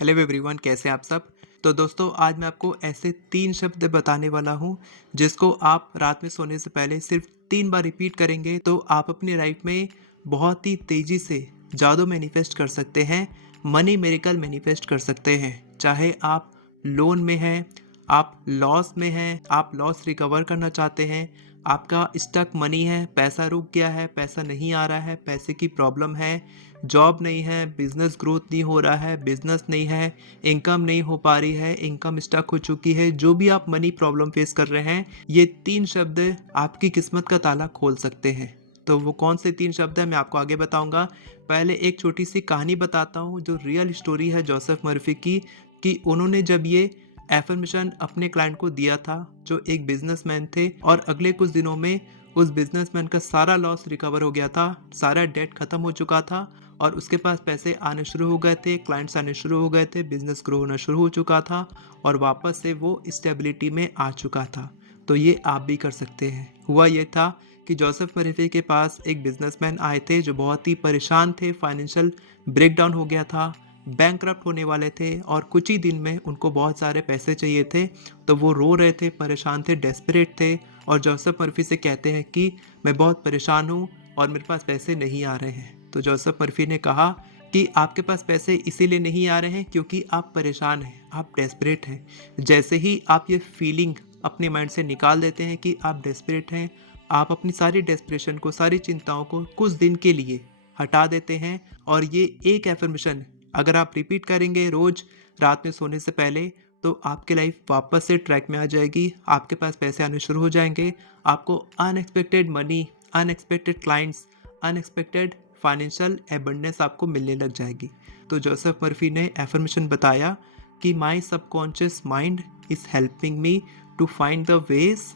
Hello everyone, कैसे हैं आप सब। तो दोस्तों, आज मैं आपको ऐसे 3 शब्द बताने वाला हूँ जिसको आप रात में सोने से पहले सिर्फ 3 बार रिपीट करेंगे तो आप अपनी लाइफ में बहुत ही तेज़ी से जादू मैनिफेस्ट कर सकते हैं, मनी मिरेकल मैनिफेस्ट कर सकते हैं। चाहे आप लोन में हैं, आप लॉस में हैं, आप लॉस रिकवर करना चाहते हैं, आपका स्टक मनी है, पैसा रुक गया है, पैसा नहीं आ रहा है, पैसे की प्रॉब्लम है, जॉब नहीं है, बिजनेस ग्रोथ नहीं हो रहा है, बिजनेस नहीं है, इनकम नहीं हो पा रही है, इनकम स्टक हो चुकी है, जो भी आप मनी प्रॉब्लम फेस कर रहे हैं, ये 3 शब्द आपकी किस्मत का ताला खोल सकते हैं। तो वो कौन से 3 शब्द हैं, मैं आपको आगे बताऊंगा। पहले एक छोटी सी कहानी बताता हूँ जो रियल स्टोरी है जोसेफ मर्फी की, कि उन्होंने जब ये एफर्मेशन अपने क्लाइंट को दिया था जो एक बिजनेसमैन थे, और अगले कुछ दिनों में उस बिजनेसमैन का सारा लॉस रिकवर हो गया था, सारा डेट खत्म हो चुका था और उसके पास पैसे आने शुरू हो गए थे, क्लाइंट्स आने शुरू हो गए थे, बिजनेस ग्रो होना शुरू हो चुका था और वापस से वो स्टेबिलिटी में आ चुका था। तो ये आप भी कर सकते हैं। हुआ ये था कि जोसेफ मर्फी के पास एक बिजनेसमैन आए थे जो बहुत ही परेशान थे, फाइनेंशियल ब्रेकडाउन हो गया था, बैंकरप्ट होने वाले थे और कुछ ही दिन में उनको बहुत सारे पैसे चाहिए थे। तो वो रो रहे थे, परेशान थे, डेस्परेट थे और जोसेफ मर्फी से कहते हैं कि मैं बहुत परेशान हूँ और मेरे पास पैसे नहीं आ रहे हैं। तो जोसेफ मर्फी ने कहा कि आपके पास पैसे इसीलिए नहीं आ रहे हैं क्योंकि आप परेशान हैं, आप डेस्परेट हैं। जैसे ही आप ये फीलिंग अपने माइंड से निकाल देते हैं कि आप डेस्परेट हैं, आप अपनी सारी डेस्परेशन को, सारी चिंताओं को कुछ दिन के लिए हटा देते हैं और ये एक एफर्मेशन अगर आप रिपीट करेंगे रोज रात में सोने से पहले, तो आपकी लाइफ वापस से ट्रैक में आ जाएगी, आपके पास पैसे आने शुरू हो जाएंगे, आपको unexpected money, unexpected clients, unexpected financial abundance आपको मिलने लग जाएगी। तो जोसेफ मर्फी ने एफर्मेशन बताया कि my subconscious mind is helping me to find the ways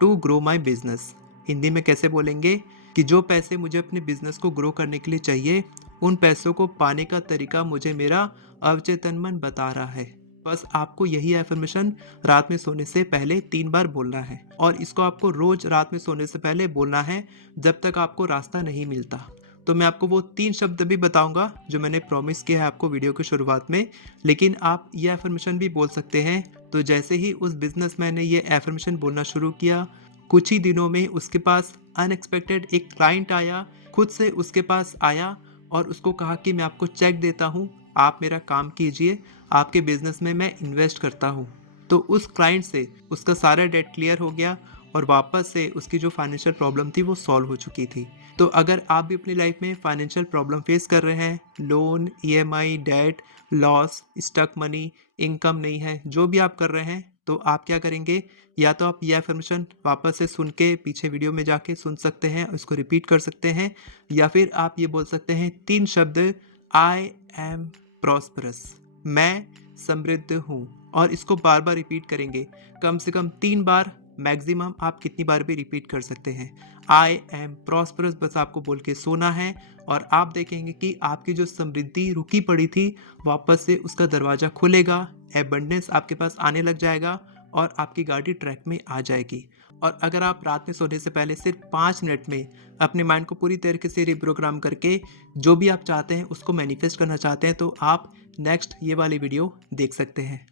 to grow my business. Hindi में कैसे बोलेंगे कि जो पैसे मुझे अपने बिजनेस को ग्रो करने के लिए चाहिए, उन पैसों को पाने का तरीका मुझे मेरा अवचेतन मन बता रहा है। बस आपको यही एफर्मेशन रात में सोने से पहले 3 बार बोलना है और इसको आपको रोज रात में सोने से पहले बोलना है जब तक आपको रास्ता नहीं मिलता। तो मैं आपको वो 3 शब्द भी बताऊंगा जो मैंने प्रॉमिस किया है आपको वीडियो की शुरुआत में, लेकिन आप ये एफर्मेशन भी बोल सकते हैं। तो जैसे ही उस बिजनेसमैन ने ये एफर्मेशन बोलना शुरू किया, कुछ ही दिनों में उसके पास अनएक्सपेक्टेड एक क्लाइंट आया, खुद से उसके पास आया और उसको कहा कि मैं आपको चेक देता हूँ, आप मेरा काम कीजिए, आपके बिजनेस में मैं इन्वेस्ट करता हूँ। तो उस क्लाइंट से उसका सारा डेट क्लियर हो गया और वापस से उसकी जो फाइनेंशियल प्रॉब्लम थी वो सॉल्व हो चुकी थी। तो अगर आप भी अपनी लाइफ में फाइनेंशियल प्रॉब्लम फेस कर रहे हैं, loan, EMI, debt, loss, stuck money, income नहीं है, जो भी आप कर रहे हैं, तो आप क्या करेंगे, या तो आप ये एफर्मेशन वापस से सुन के पीछे वीडियो में जाके सुन सकते हैं, उसको रिपीट कर सकते हैं, या फिर आप ये बोल सकते हैं 3 शब्द, आई एम प्रॉस्परस, मैं समृद्ध हूँ, और इसको बार बार रिपीट करेंगे, कम से कम 3 बार, मैक्सिमम आप कितनी बार भी रिपीट कर सकते हैं। आई एम प्रॉस्परस बस आपको बोल के सोना है और आप देखेंगे कि आपकी जो समृद्धि रुकी पड़ी थी वापस से उसका दरवाज़ा खुलेगा, एबंडेंस आपके पास आने लग जाएगा और आपकी गाड़ी ट्रैक में आ जाएगी। और अगर आप रात में सोने से पहले सिर्फ 5 मिनट में अपने माइंड को पूरी तरीके से रिप्रोग्राम करके जो भी आप चाहते हैं उसको मैनिफेस्ट करना चाहते हैं, तो आप नेक्स्ट ये वाली वीडियो देख सकते हैं।